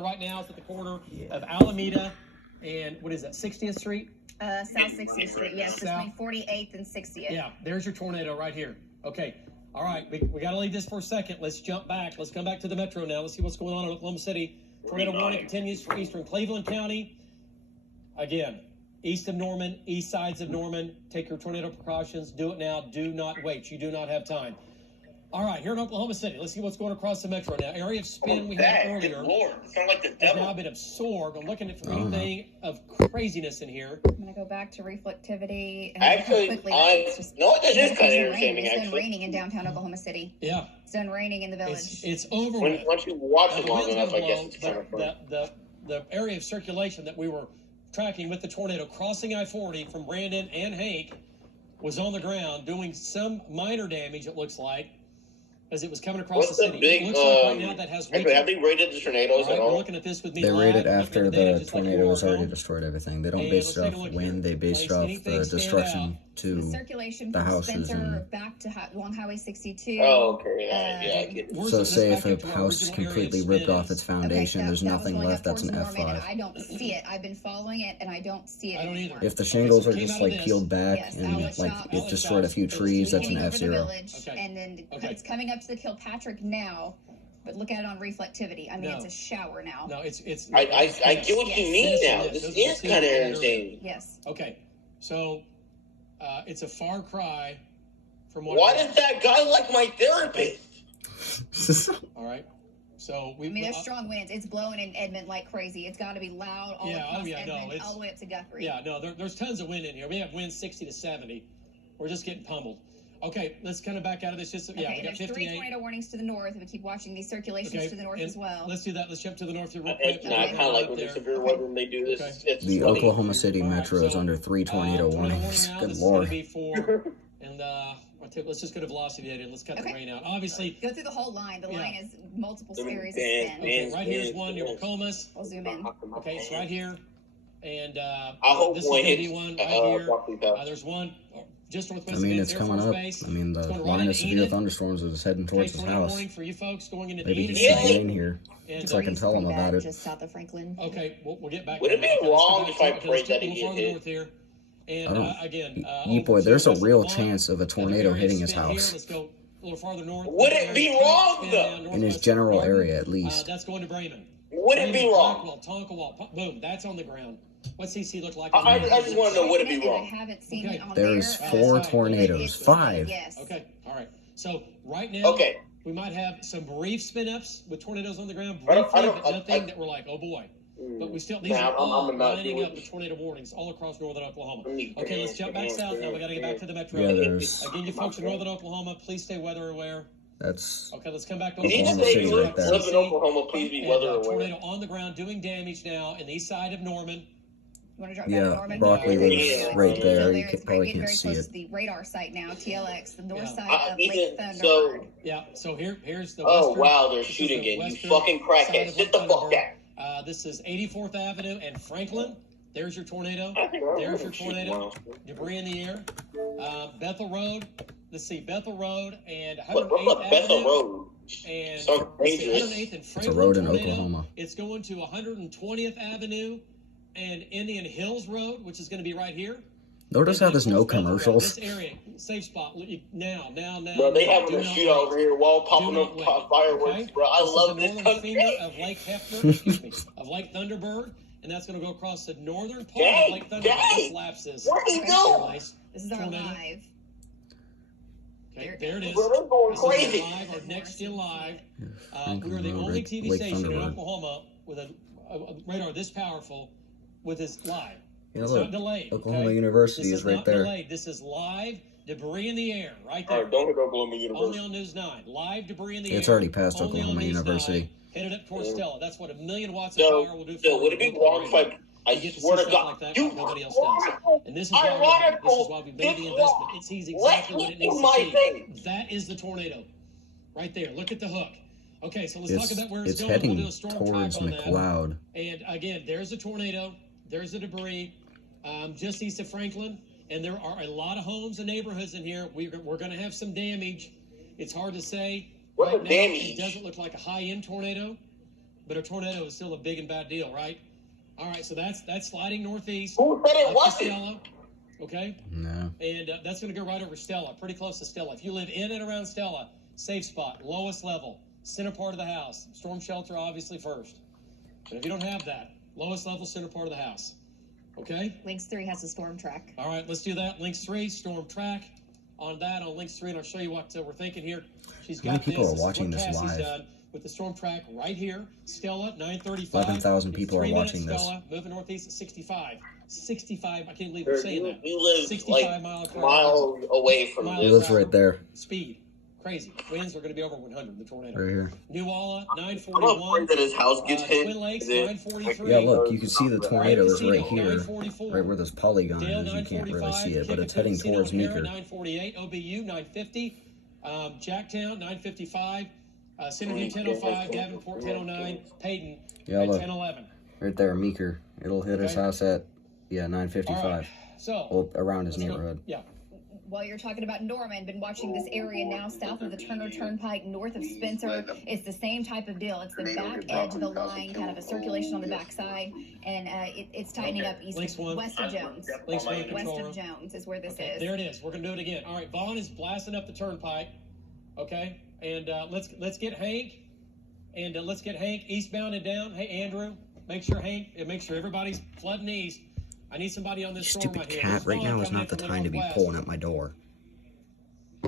Right now, it's at the corner of Alameda and what is that, 60th Street? South 60th Street, yes, between 48th and 60th. Yeah, there's your tornado right here. Okay, all right, we got to leave this for a second. Let's jump back. Let's come back to the metro now. Let's see what's going on in Oklahoma City. Tornado warning continues for eastern Cleveland County. Again, east of Norman, east sides of Norman. Take your tornado precautions. Do it now. Do not wait. You do not have time. All right, here in Oklahoma City, let's see what's going across the metro now. Area of spin we had earlier. Good Lord, it sounds like the Has devil. now been absorbed. I'm looking for anything of craziness in here. I'm going to go back to reflectivity. And Actually, this is kind of entertaining, It's actually. been raining in downtown Oklahoma City. Yeah. It's done raining in the village. It's over with. Once you watch Now, it the long wind's enough, gonna I guess blow, it's kind of fun. but the area of circulation that we were tracking with the tornado crossing I-40 from Brandon and Hank was on the ground doing some minor damage, it looks like, as it was coming across What's the the city. big, It looks like right now that has actually, have they rated the tornadoes All right, at we're all? looking at this with me They live, rated looking at after data the just like tornado you has are already now. destroyed everything. They don't And base let's it take off a look wind, here. they base it Place off anything the stand destruction out. The to circulation the from houses Spencer and back to along Highway 62. Oh, okay, yeah, I get it. We're so zipping say this if back a up to our house is original area of completely ripped spin off is. its foundation, there's that was nothing going left, up that's an towards Norman, F5. and I don't see it. I've been following it, and I don't see it I don't anymore. either. If the Okay, shingles so are it came just out of like this. peeled back Yes, and outlet like shop. it destroyed a few trees, that's an Over the F0. village, Okay. and then Okay. it's coming up to the Kilpatrick now, but look at it on reflectivity. I mean, No. it's a shower now. No, it's I get what you mean now. This This is is the kind of two entertaining. Yes. Okay, so it's a far cry from what. Why does that guy like my therapist? All right, so I mean, there's strong winds. It's blowing in Edmond like crazy. It's got to be loud all across Edmond, all the way up to Guthrie. Yeah, no, there's tons of wind in here. We have winds 60 to 70. We're just getting pummeled. Okay, let's kind of back out of this. Just, yeah, Okay, we got there's 58. 3 tornado warnings to the north, and we keep watching these circulations to the north and as well. Let's do that. Let's jump to the north here real quick. It's not kind of like when there's severe weather and they do this. Okay. It's The funny. Oklahoma City All right, metro is so, under 3 tornado tornado warnings. warning now. Good This lord. is going to be 4. And let's just go to velocity data and let's cut the rain out. Obviously, Go through the whole line. The line is multiple Let me series of dance, spin. okay, right here is one near Nokomis. I'll zoom in. Okay, it's right here. And I hope this is one going to be hits, one right here. Buckley Pass. There's one just northwest I of mean, Air it's Force coming up. Base. I mean, It's the going right line of into severe Enid. thunderstorms is heading Okay, towards his tornado house. warning for you folks going into Maybe Enid. he's Yeah. staying in here And, so I can tell him Pretty about bad, it. just south of Franklin. Okay, we'll get back. Would to it be that. wrong Let's if I go prayed that a he little farther hit? north here. And I don't- again, Boy, there's a real One. chance of a tornado Area hitting his spin here. house. Let's go a little farther north. Would it be wrong, though? In his general area, at least. That's going to Bremen. Would it be wrong? Blackwell, Tonkawa, boom, that's on the ground. What's CC look like? I just want to know, would it be And I wrong? haven't seen Okay. it on There's there. 4 It's tornadoes. it's 5. Yes. Okay, all right. So right now, Okay. we might have some brief spin-ups with tornadoes on the ground. I don't- Briefly, I don't- but nothing I- that we're like, oh boy. But we still, these Nah, are all I'm not lining doing up it. with tornado warnings all across northern Oklahoma. Me, Okay, let's jump back south now. We got to get back to the metro. Yeah, there's Again, you folks in northern Oklahoma, please stay weather aware. that's Okay, let's come back to Did you Oklahoma say City you right there. live in Oklahoma? Please be And, weather aware. tornado on the ground doing damage now in the east side of Norman. You want to drop down to yeah. Norman? Broccoli Yeah. lives right So there. You it's probably getting can't very see close it. to the radar site now, TLX, the north Yeah. side of Lake Even Thunderbird. so, Yeah, so here's the oh western. wow, they're this is shooting the it. You western fucking side crackhead. of Sit the Lake fuck Thunderbird. down. This is 84th Avenue and Franklin. There's your tornado. I think There's your I'm tornado. shooting Debris in the air. Bethel Road. Let's see, Bethel Road and What 108th the Bethel Avenue. Road? And So let's see, dangerous. 108th and It's a Franklin road in tornado. Oklahoma. It's going to 120th Avenue and Indian Hills Road, which is going to be right here. Notice how there's no Bethel Road, commercials. This area, safe spot. Now. Bro, they having Do a not shootout over here while popping Do up not wait, fireworks, okay? bro. I This love is the this northern country. finger of Lake Hefner, excuse me, of Lake Thunderbird, and that's going to go across the northern part Dang, of Lake Thunderbird. dang. This lapses. What are you doing? This is our Tornado. live. Okay, there it is. Bro, they're going This is our crazy. live, our next gen live. We are Franklin the Road, only TV Lake station in Thunderbird. Oklahoma with a radar this powerful with this live. Yeah, It's look, not delayed. Oklahoma okay? University This is right not there. Delayed. This is live debris in the air, right All there. right, don't hit Oklahoma Only University. on News 9. Live debris in the air. It's already past Only on Oklahoma News 9, University. headed up towards Yeah. Stella. That's what 1,000,000 watts of So, power will do for so would it be you. wrong if I You get to swear see to stuff God, like that you like nobody else does. And this is why we made the investment. It sees exactly what it needs to my see. thing. That is the tornado. Right there. Look at the hook. Okay, so let's It's, talk about where it's it's going. heading We'll do a storm towards track on that. McLeod. And again, there's a tornado. There's the debris just east of Franklin. And there are a lot of homes and neighborhoods in here. We're going to have some damage. It's hard to say. What's Right the now, damage? it doesn't look like a high-end tornado. but a tornado is still a big and bad deal, right? All right, so that's sliding northeast. Who said it wasn't? Stella, okay? No. And that's going to go right over Stella, pretty close to Stella. If you live in and around Stella, safe spot, lowest level, center part of the house. Storm shelter, obviously, first. But if you don't have that, lowest level, center part of the house. Okay? Links 3 has a storm track. All right, let's do that. Links 3, storm track. On Links 3, and I'll show you what we're thinking here. She's How many got people this. are watching this Cassie's live? done with the storm track right here. Stella, 9:35. 11,000 people are 3 minutes, watching this. Stella, moving northeast at 65. 65. I can't believe we're saying that. You live 65 like miles miles away from Miles He this. lives right there. Speed. Crazy. Winds are going to be over 100, the tornado. Right here. New Walla, I'm 941. afraid that his house gets hit. Twin Lakes, Is it- 943. Yeah, look, you can see the tornado is right Casino, here. 944. Right where this polygon Dale, is. You can't really see it, but it's Chickapoo, heading Casino, towards O'Hara, Meeker. 948. OBU, 950. Jacktown, 955. Centerview, 1005. Davenport, 1009. Payton, Yeah, look. 1011. Right there, Meeker. It'll hit his Okay. house at, yeah, All 9:55. right. So, Well, around his let's go. neighborhood. Yeah. While you're talking about Norman, been watching this area now south of the Turner Turnpike, north of Spencer. It's the same type of deal. It's the back edge of the line, kind of a circulation on the backside, and it's tightening up Links 1. west of Jones. Links 1, West control of room. Jones is where this Okay, is. there it is. We're gonna do it again. All right, Vaughn is blasting up the turnpike. Okay, and let's get Hank, and let's get Hank eastbound and down. Hey, Andrew, make sure everybody's flooding east. I need somebody on this storm Stupid right here. cat, There's right Vaughn now is coming not in the from time to be northwest. pulling at my door.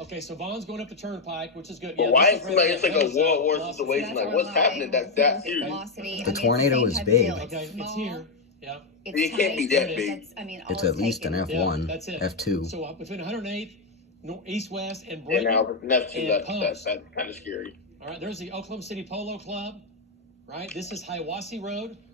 Okay, so Vaughn's going up the turnpike, which is good. But Yeah, why this it is seems like right it's like there. a World War Lost- situation? Like, what's happening that's that serious? Velocity. The tornado is big. Okay, it's here. Yeah. It can't be that big. It's at least an F1, Yeah, that's it. F2. So between 108th, east-west, and And Brighton. now that's And that's kind of scary. All right, there's the Oklahoma City Polo Club, right? This is Hiawassee Road.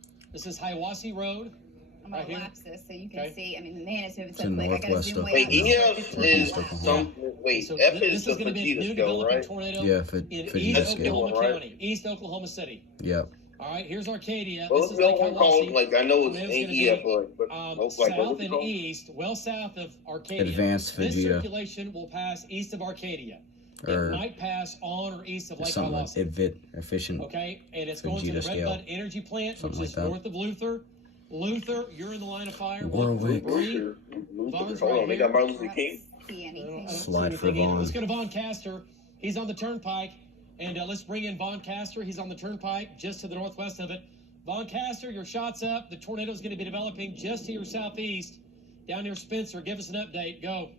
I'm right gonna here. lapse this so you can Okay. see. I mean, man, it's moving It's so in quick. I gotta northwest zoom of- way Wait, out. EF is Oklahoma. some. Wait, So F this is is the going to be a Fajita new skill, developing right? tornado Yeah, in Fajita East skill. Oklahoma Right? County, East Oklahoma City. Yep. All right, here's Arcadia. Well, This is the Lake one called, Hiawassee. like, I know it's Tornado's gonna AEF, be, but south what's it and called? east, well south of Arcadia. Advanced This Fajita. circulation will pass east of Arcadia. It Or might pass on or east of Lake something like Hiawassee. efficient. Okay, and it's going to Fajita the scale. Redbud Energy Plant, Something which is like that. north of Luther. Luther, you're in the line of fire. We're Look, awake. Bree. Hold on, they got Martin Luther King. See I anything. don't see Slide for anything either. Vaughn. Let's go to Vaughn Castor. He's on the turnpike. And let's bring in Vaughn Castor. He's on the turnpike just to the northwest of it. Vaughn Castor, your shot's up. The tornado is going to be developing just to your southeast, down near Spencer. Give us an update. Go.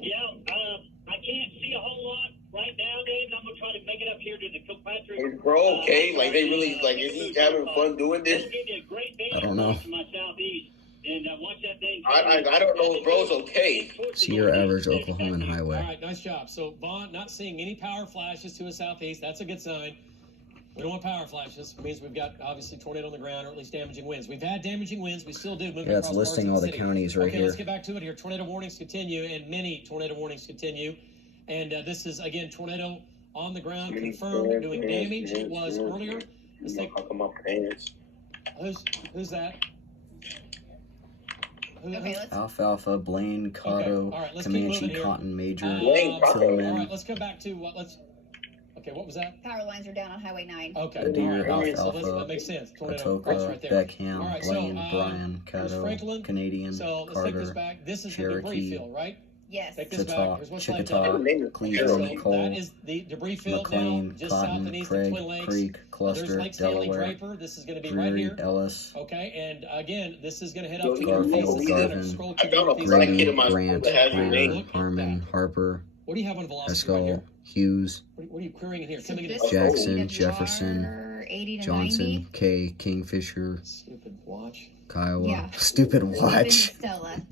Yeah, I can't see a whole lot right now, Dave. I'm gonna try to make it up here to the Kilpatrick. Is bro okay? Like, they really, like, is he having fun doing this? It'll give you a great I don't know. to my southeast, and watch that thing. I don't know if bro's okay. See your average Oklahoman All highway. right, nice job. So Vaughn not seeing any power flashes to his southeast. That's a good sign. We don't want power flashes. It means we've got, obviously, tornado on the ground, or at least damaging winds. We've had damaging winds. We still do. Yeah, it's listing all the counties right Okay, here. let's get back to it here. Tornado warnings continue, and many tornado warnings continue. And this is, again, tornado on the ground, confirmed, doing damage. It was earlier. Let's take, who's that? Okay, let's. Alfalfa, Blaine, Cotto, all right, let's keep moving Comanche, here. Cotton, Major, Blaine, Cotto. All Tillman, right, let's go back to okay, what was that? Power lines are down on Highway 9. Okay, Adair, all right, so Alfalfa, that makes sense. Tornado, Atoka, right there. Beckham, All right, so, Blaine, Bryan, here's Franklin. Cotto, Canadian, So let's take this Carter, back. This is the debris Cherokee, field, right? Yes. Take this back. Chita, Here's what's left Chickasaw, of it. Cleveland, So Cole, that is the debris field McLean, now, just south and Cotton, east Craig, of Twin Lakes. Creek, There's Cluster, Lake Stanley Delaware, Draper. This is going to be right Drury, here. Ellis, Okay, and again, this is going to head up to the Garfield, northeast. It's gonna Garvin, scroll to I the found a northeast. black kid Grady, in my school Grant, that has your name. Greer, Harmon, Harper, What do you have on velocity right Escall, here? Hughes, What are you querying in here? So Coming in this at Jackson, is Jefferson, 80 to Johnson, 90. K, Kingfisher, Stupid watch. Kiowa, Yeah. Stupid We've been Watch, to Stella.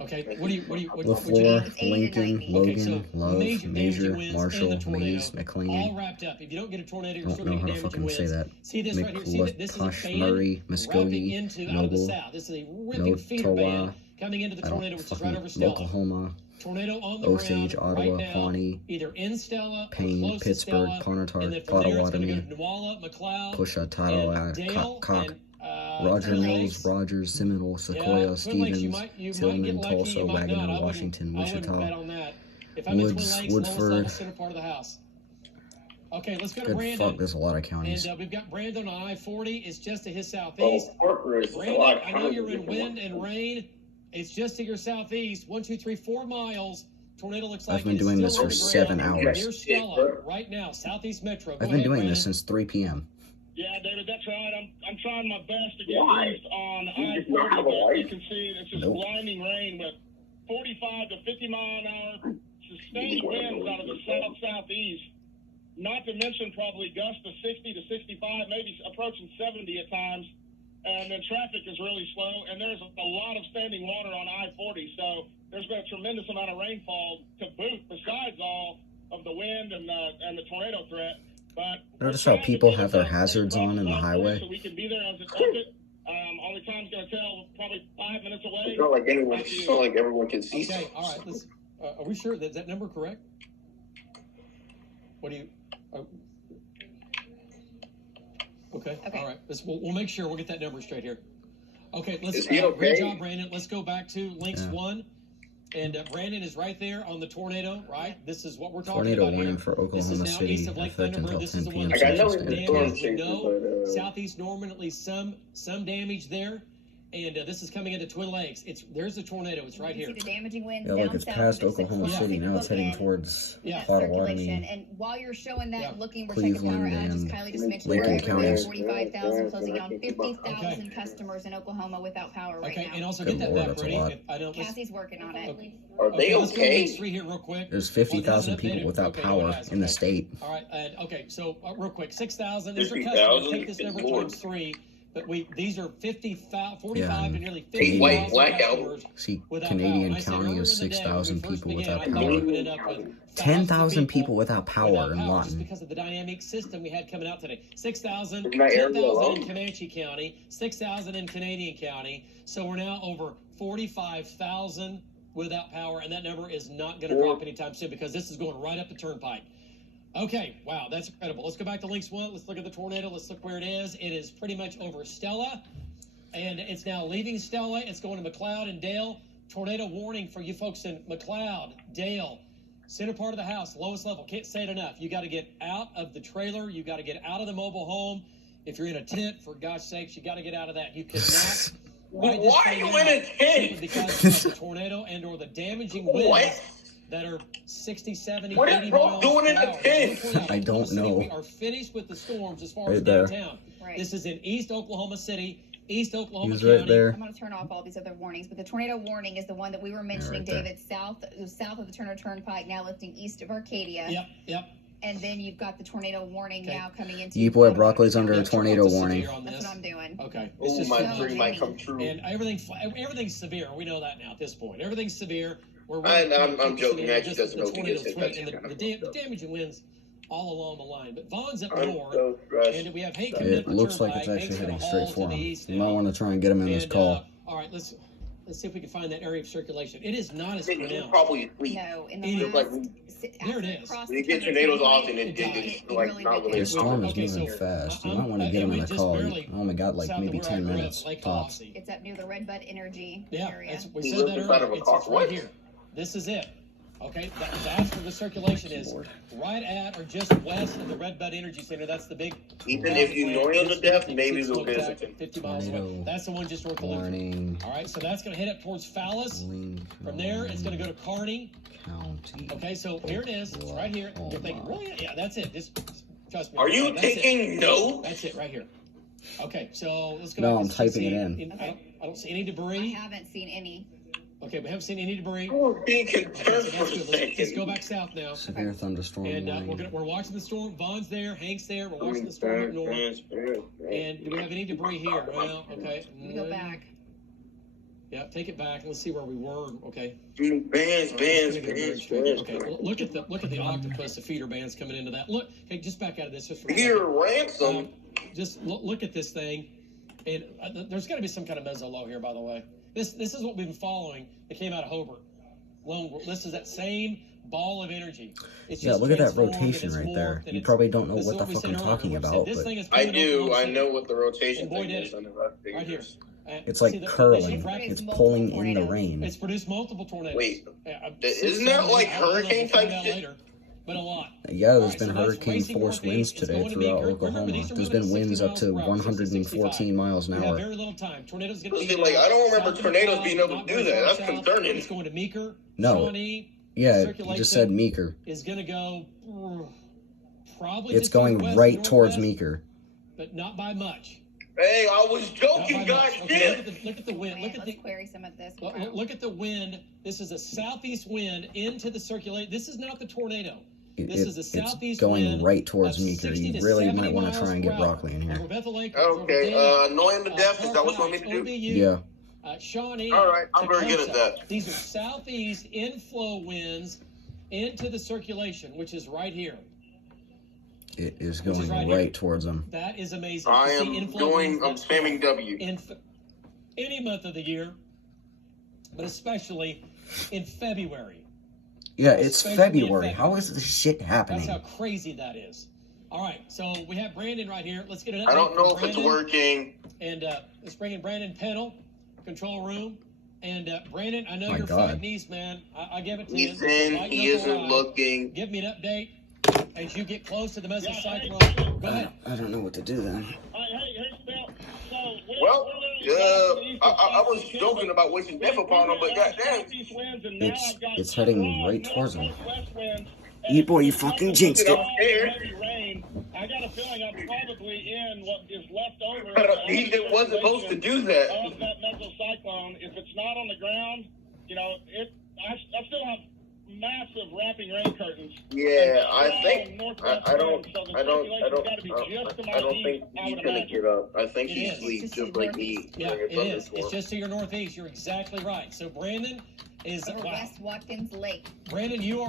Okay, what do you LaFleur, It's 80 to Lincoln, 90. Logan, Okay, so Love, major Major, damaging winds Marshall, and the tornado, Mays, all McLean, wrapped up. If you don't get a tornado, I you're still don't know going how to to get damaging fucking say winds. that. See this right here? See that this is a McLush, fan Murray, wrapping Muskogee, into out of the Noble, south. This is a ripping feeder Nottawa, band coming into the I tornado, don't which is right fucking, over Stella. Oklahoma, Tornado on the Osage, ground Ottawa, right now, Pawnee, either in Stella or Payne, close to Pittsburgh, Stella. Connetar, And then from there, it's going to go Pottawatomie, to Newalla, McLeod, Pusha, and Tidal, Dale, Cock, and Roger Twin Knowles, Lakes. Rogers, Seminole, Yeah, Sequoia, Twin Lakes, Stevens, you might get Tillman, lucky, Tulsa, you might not. Waggaman, I Washington, wouldn't bet Wichita, on that. If I'm in Twin Woods, Lakes, lowest level, Woodford, center part of the house. Okay, let's go to Good Brandon. fuck, there's a lot of counties. And we've got Brandon on I-40. It's just to his Oh, southeast. Parker is a Brandon, lot. I know you're in wind and rain. It's just to your southeast. 1, 2, 3, 4 miles. Tornado looks like I've been it is doing this still for on the 7 ground hours. near Stella right now, southeast metro. Go I've been ahead, doing Brandon. this since 3 p.m. Yeah, David, that's right. I'm trying my best to get Why? east on You just not have a I-40. light? You can see it's just Nope. blinding rain with 45 to 50 mile an hour sustained winds out of the south-southeast. Not to mention probably gusts to 60 to 65, maybe approaching 70 at times. And then traffic is really slow, and there's a lot of standing water on I-40. So there's been a tremendous amount of rainfall to boot, besides all of the wind and the tornado threat. But Notice how people have their hazards on in the highway? so we can be there as it does it. Only time's going to tell probably 5 minutes away. It's not like anyone. It's not like everyone can see. Okay, all right. Let's, are we sure that that number correct? What do you? Okay. Okay. All right. We'll make sure we'll get that number straight here. Okay. Let's. Is he Great okay? job, Brandon. Let's go back to links Yeah. 1, and Brandon is right there on the tornado. Right. This is what we're talking Tornado about warning here. for This is Oklahoma now City, east of Lake effect Thunderbird. until This is 10 the one p.m. Like, I know Central it's Standard storm Time. chasing, we know but southeast Norman, at least some damage there, and this is coming into Twin Lakes. There's a tornado. It's right You here. can see the damaging winds Yeah, like down it's south past of the Oklahoma 6 City. o'clock Now it's heading bookend. towards Yeah. Circulation. Potawatomi. And while you're showing that, Yeah. looking, we're checking power Cleveland outages. and Kylie just mentioned Lincoln we're everywhere, counties. 45,000, closing on 50,000 Okay. customers in Oklahoma without power right Okay, and now. also Good get that Lord, back, that's a Brady. lot. I don't. Cassie's working on it. are they Let's go to okay? links 3 here real quick. There's Well, 50,000 it hasn't people updated. without Okay, power it has, in the okay. state. All right, and okay, so real quick, 6,000. These are 50,000? customers. Take this number Good Lord. times 3. But these are 45 Yeah, to nearly Hey, 50,000 white blackout. customers See, without Canadian power. I said County earlier is in the day, 6,000 when we first people began, without I thought power. we would end up with 10,000 people without power without in power, just Lawton. because of the dynamic system we had coming out today. 6,000, Isn't that area 10,000 alone? in Comanche County, 6,000 in Canadian County. So we're now over 45,000 without power, and that number is not going to drop anytime soon because this is going right up the turnpike. Okay, wow, that's incredible. Let's go back to links 1. Let's look at the tornado. Let's look where it is. It is pretty much over Stella, and it's now leaving Stella. It's going to McLeod and Dale. Tornado warning for you folks in McLeod, Dale, center part of the house, lowest level. Can't say it enough. You got to get out of the trailer. You got to get out of the mobile home. If you're in a tent, for God's sakes, you got to get out of that. You cannot. ride this Why are thing you out in a simply tent? because of the tornado and or the damaging winds What? that are 60, 70, What is 80 Bro miles doing per in a hour. tent? I don't Oklahoma City, know. We are finished with the storms as far Right as there. downtown. Right. This is in East Oklahoma City, East Oklahoma He's County. right there. I'm going to turn off all these other warnings, but the tornado warning is the one that we were mentioning, right there. David, south of the Turner Turnpike, now lifting east of Arcadia. Yep. And then you've got the tornado warning Okay. now coming into Ye boy broccoli's under Yeah, a turn tornado off the warning. severe on That's this. what I'm doing. Okay. It's Oh, just my severe. dream might come true. And everything's severe. We know that now at this point. Everything's severe. I'm joking. That Just doesn't the know if he tornado gets threat hit. and That's the damaging winds all along the line. But Vaughn's up I'm north, so stressed. and we have Hank coming up It the looks like turnpike. it's actually Hank's heading gonna straight haul for to the him. east You now. might want to try and get him in this And, call. all right, let's see if we can find that area of circulation. It is not as He's pronounced. probably asleep. No, in It the is. last... There it is. When you get tornadoes off and it's like really not did. really. The storm is Okay, moving so, fast. You I'm- might want to get him we in a just call. barely You only got like south of maybe where I 10 grew up, minutes Lake tops. Colossi. It's up near the Redbud Energy Yeah, area. we He said lives that inside of earlier. a It's car. right What? here. This is it. Okay, that's where the circulation is. Lord. Right at or just west of the Redbud Energy Center. That's the big. Even if you know him to death, maybe Six we'll smoke visit track, him. 50 miles away. Tornado That's the one just north of Lincoln. Warning. All right, so that's going to head up towards Fallis. Lincoln From there, it's going to go to Kearney. County. Okay, so here it is. It's right here. You're thinking, really? Yeah, that's it. Just trust me. Are you That's it. taking notes? That's it right here. Okay, so let's go. No, back I'm to typing it see- in. I don't see any I debris. haven't seen any. Okay, we haven't seen any debris. Oh, being Okay, concerned so for that's a good. Let's go second. back south now. Severe thunderstorm And warning. we're watching the storm. Vaughn's there, Hank's there. We're watching the storm up north. And do we have any debris here? Well, okay. We go back. Yeah, take it back. Let's see where we were. Okay. Bands. Okay. Well, look at the octopus, the feeder bands coming into that. Look. Hey, just back out of this just for a Peter second. Ransom. Just look at this thing, and there's got to be some kind of meso low here, by the way. This is what we've been following. That came out of Hobart. This is that same ball of energy. It's Yeah, just look at that transformed and rotation it's right morphed there. and You it's- probably don't know this is what the we fuck said I'm earlier. talking We said about, this but thing is I coming do. Oklahoma I City. know what the rotation And boy, thing did is. it. I know that Right here. figures. it's See like the- curling. the- It's pulling in the rain. It's produced multiple tornadoes. Wait, Yeah, isn't that like hurricane type find out shit? later. but a lot. Yeah, there's Alright, been so that's hurricane racing force winds northeast. It's today going to throughout Meeker. Remember, Oklahoma. these are There's moving been at 60 winds up miles to per hour, 60, 114 miles an We have hour. very little time. Tornadoes going to See, be like, I don't remember south of the tornadoes cloud, being able not to do very that. far That's south. concerning. It's going to Meeker. No. Shawnee. Yeah, you Circulation just said Meeker. is going to go probably It's just to the going west, right towards northwest, Meeker. but not by much. Hey, I was joking, Not by guys. much. Okay, Shit. look at the wind. Look at Let's the query some of this. look at the wind. This is a southeast wind into the circulate. This is not the tornado. This is a southeast It's going wind right towards of Meeker. 60 You to really 70 might want to miles try and per get hour. Broccoli in here. Over Bethel Acres, over Okay, Dale, annoying to death. Is that what you want me to do? OBU, Yeah. Shawnee. All right, I'm very good at Tecumseh. that. These are southeast inflow winds into the circulation, which is right here. It is Which is going right right here. towards them. That is amazing. I To see am inflow doing, winds I'm that spamming strong W. in any month of the year, but especially in February. Yeah, it's Especially in February. How February. is this shit happening? That's how crazy that is. All right, so we have Brandon right here. Let's get an update I don't know from if it's Brandon. working. And let's bring in Brandon Pennell, control room. And Brandon, I know My you're God. fighting east, man. I give it to you. He's in. Lighten He up the isn't ride. looking. Give me an update as you get close to the hey, mesocyclone. Go ahead. I don't know what to do then. Hey, Bill. So Well, we're I was joking about wasting death upon him, but goddamn. It's heading right towards him. You boy, you fucking jinxed it. I got a feeling I'm probably in what is left over. He wasn't supposed to do that. Of that mesocyclone. If it's not on the ground, I still have massive wrapping rain curtains. Yeah, I And think northwest I don't winds, so the I don't circulation's gotta be just to my I don't east, think I he's would gonna imagine. get up. I think It he is. sleeps It's just just like me. northeast. Yeah, during a it is. It's thunderstorm. just to your northeast. You're exactly right. So Brandon is Over wow. West Watkins Lake. Brandon, you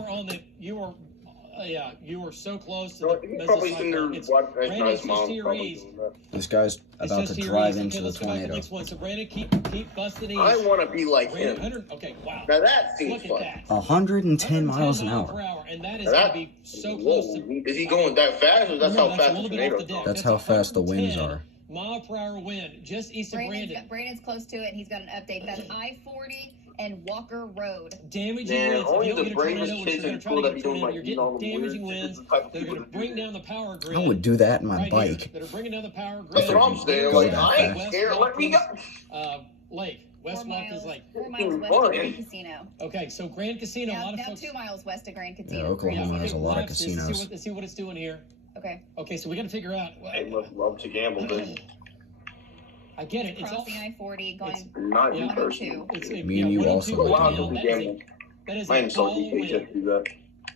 are so close to No, the he's probably sitting there mesocyclone. It's watching Brandon, his it's just mom to your probably east. doing that. This guy's It's about just to your drive east. into Okay, the let's go back to the tornado. next one. So Brandon, keep busting east. I want to be like Brandon, him. 100. Okay, wow. Now that seems Look at fun. that. 110 miles an mile per hour. hour, and that is Now going to that, be so whoa, close to. is he going that fast, or that's No, how that's a fast the little bit off tornado's the deck. going? That's how fast the winds 110 are. Mile per hour wind, just east of Brandon. Brandon's close to it, and he's got an update. That's I-40 and Walker Road. Damaging Man, winds. If only you don't the get a bravest tornado, which kids you're going in to try school to that get be a doing tornado, like you're these all getting the weird damaging shit. This winds is the type of that are people going to that do bring it. down the power grid. I would do that in my right bike. here, that are bringing down the power grid. That's what I'm saying. Go Like, that I ain't fast. scared. Let me go. Lake. West 4 Watkins miles, Lake. 4 miles west Fun. of Grand Casino. Okay, so Grand Casino, a Now, lot of now folks. 2 miles west of Grand Casino. Yeah, Oklahoma okay, has a lot of watch this. Let's casinos. see what it's doing here. Okay. Okay, so we got to figure out. I must love to gamble, but I get it. It's all. Crossing I-40, going not me Yeah. personally. 102. It's, Me and you also A lot that of is people a, gamble. that is My a insult gall you can't wind. just do that.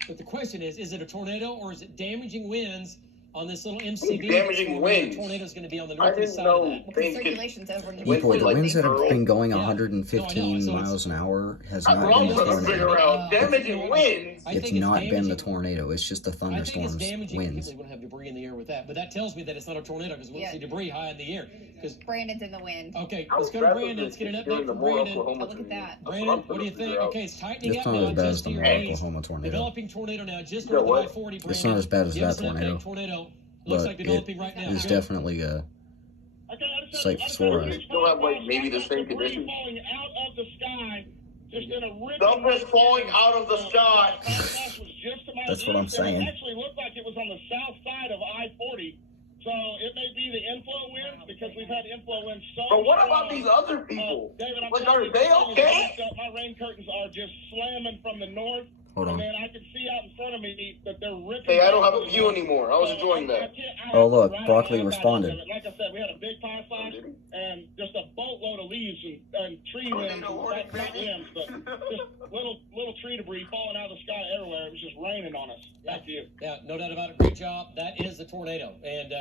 But the question is it a tornado or is it damaging winds on this little MCB? Damaging winds. The tornado's going to be on the I northeast didn't side of know that. Well, things the could. circulation's over in the Wind Boy, the like winds that have curl. been going Yeah. 115 No, I know, so miles an hour has That's not what I'm been the trying to figure tornado. out. Damaging winds. I It's think not been the damaging- tornado. It's just the I think it's thunderstorms, damaging. winds. We wouldn't have debris in the air with that, but that tells me that it's not a tornado because we don't Yeah. see debris high in the air. Because Brandon's in the wind. okay, I let's would go to rather Brandon. Let's get an just update doing the from more Brandon. Oklahoma Oh, look at thing. that. That's Brandon, I'm what do trying you to think? figure out. Okay, it's tightening It's up not now, as bad as just the to your east. Oklahoma tornado. Developing tornado now, just You know north of what? I-40. It's Brandon. not as bad as Give that us an update. tornado, Tornado looks but like developing right now. it's Go. definitely a Okay, I just sight had- for sore I eyes. just Still have, like, had maybe the same debris conditions. falling out of the sky, just in a ripping Stuff is falling rain. out of the sky. Flash was just to my That's what I'm east, and saying. It actually looked like it was on the south side of I-40. So it may be the inflow winds because we've had inflow winds so But what about strong. these other people? David, I'm Like, telling are you, they I'm okay? My rain curtains are just slamming from the north. Hold And on. then I can see out in front of me that they're ripping. Hey, I don't back have a to view the- anymore. I was So enjoying I that. can't- I Oh, have to look, ride Broccoli on the responded. outside of it. Like I said, we had a big pie flash and just a boatload of leaves and tree limbs, and not limbs, but just little tree debris falling out of the sky everywhere. It was just raining on us. Back to you. Yeah, no doubt about it. Great job. That is a tornado, and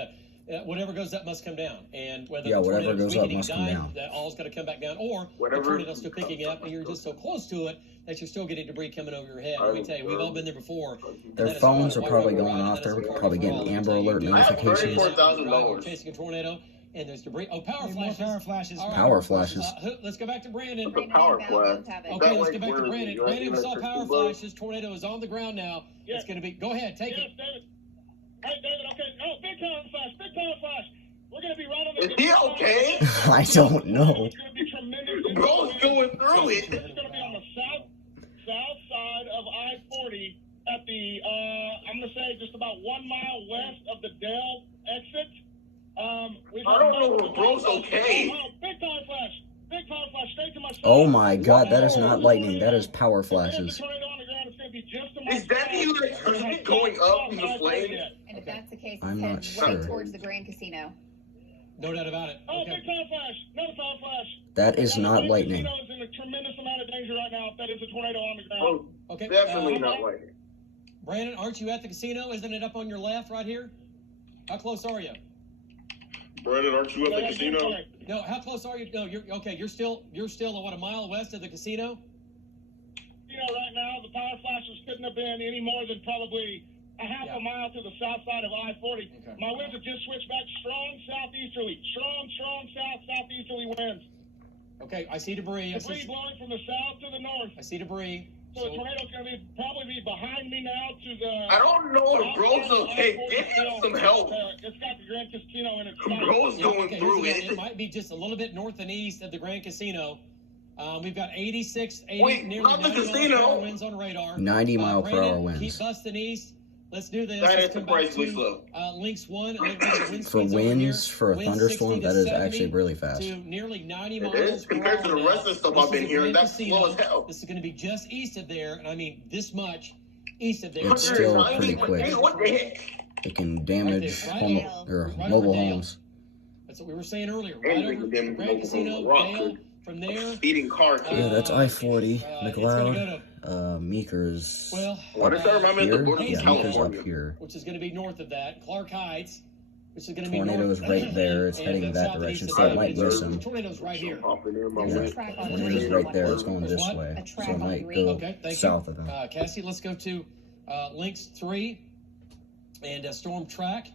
whatever goes up must come down. And whether Yeah, the whatever tornado's goes up weakening must come dying, down. that all's got to come back down, or Whatever- the tornado's still picking up, and you're just so close to it that you're still getting debris coming over your head. Let me tell you, we've all been there before. Their That is phones hard. are probably White going River off. Ride, They're that is a probably party for getting all. Amber Let me tell Alert you, I have notifications. $34,000. Chasing a tornado, and there's debris. Oh, power More flashes. power flashes. All right. Power flashes. Let's go back to Brandon. The power Brandon and Val flash. both have it. Is Okay, that let's like get back to where Brandon. the Brandon, we saw electricity power blows? flashes. Tornado is on the ground now. Yeah. It's going to be. Go ahead, take Yes, it. David. Hey, David, okay. Oh, big power flash, big power flash. We're going to be right on the... Is he okay? I don't know. It's going to be tremendous. Bro's going through it. It's going to be on the south side of I-40 at the just about 1 mile west of the Dell exit. We've I don't know if bro's okay. Oh, big power flash. Big power flash straight to my side. Oh my god, that is not lightning. That is power flashes. Is that the electricity going up in the flame? And if that's the case, it's I'm heading not sure. right towards the Grand Casino. No doubt about it. Oh, Okay. big power flash. Another power flash. That is not lightning. The casino is in a tremendous amount of danger right now if that is a tornado on the ground. Oh, Okay. definitely not lightning. Brandon, aren't you at the casino? Isn't it up on your left right here? How close are you? Brandon, aren't you at the casino? No, how close are you? No, you're okay. You're still what, a mile west of the casino? You know, right now the power flashes couldn't have been any more than probably a half a mile to the south side of I-40. Okay. My winds have just switched back strong southeasterly. Strong southeasterly winds. Okay, I see debris. Debris blowing from the south to the north. I see debris. So the tornado's going to probably be behind me now to the... I don't know if bro's okay. Get him some help. It's got the Grand Casino in its Bro's going Okay, through here's the it. deal. It might be just a little bit north and east of the Grand Casino. We've got 86, 80, Wait, nearly not the 90 casino. mile per hour winds on radar. 90 mile per hour Brandon, winds. keep busting east. Let's do this. That Let's is come back surprisingly to slow. links 1. And then the wind For speeds over here. winds, for a Winds thunderstorm, 60 to that is 70 actually really fast. To nearly 90 It miles is, per compared hour to the now. rest of the stuff This I've been is the hearing, Grand that's slow as Casino. hell. This is going to be just east of there, and I mean this much east of there. It's still pretty What quick. the heck? It can damage Right home, there. or Right mobile over Dale. homes. That's what we were saying earlier. And Right we over can the damage Grand mobile Casino, homes. Rock Dale. could. From there, Speeding car too. Yeah, that's I-40, it's gonna McLeod, go Meeker's well, Why does that remind me of the here. border Yeah, of Meeker's up California? here. which is going to be north of that. Clark Heights, which is going to be Tornado north. is right there. It's and heading then that southeast direction, of so it that. might miss The him. tornado's right here. Popping in my There's way. a track on Tornado's green. right there. It's going this What? way, A track so it on might green. go Okay, thank south you. of him. Cassie, let's go to links 3 and storm track.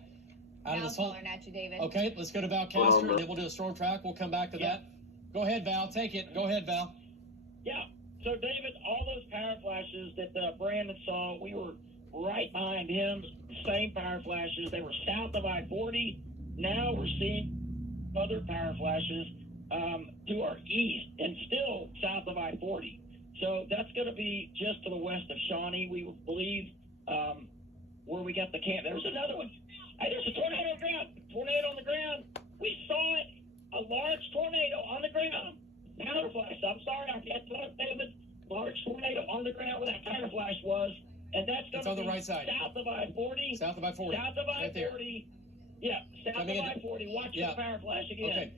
Out of Now this whole. hollering at you, David. Okay, let's go to Valcaster, and then we'll do a storm track. We'll come back to that. Go ahead, Val. Take it. Go ahead, Val. Yeah. So, David, all those power flashes that Brandon saw, we were right behind him. Same power flashes. They were south of I-40. Now we're seeing other power flashes to our east and still south of I-40. So that's going to be just to the west of Shawnee, we believe, where we got the camp. There's another one. Hey, there's a tornado on the ground. Tornado on the ground. We saw it. A large tornado on the ground. Power flash. I'm sorry, I can't tell David. Large tornado on the ground where that power flash was, and that's going It's to on the be right side. south of I-40. South of I-40. South of Right there. I-40. Yeah, south Coming of in. I-40. Watch Yeah. the power flash again. Okay.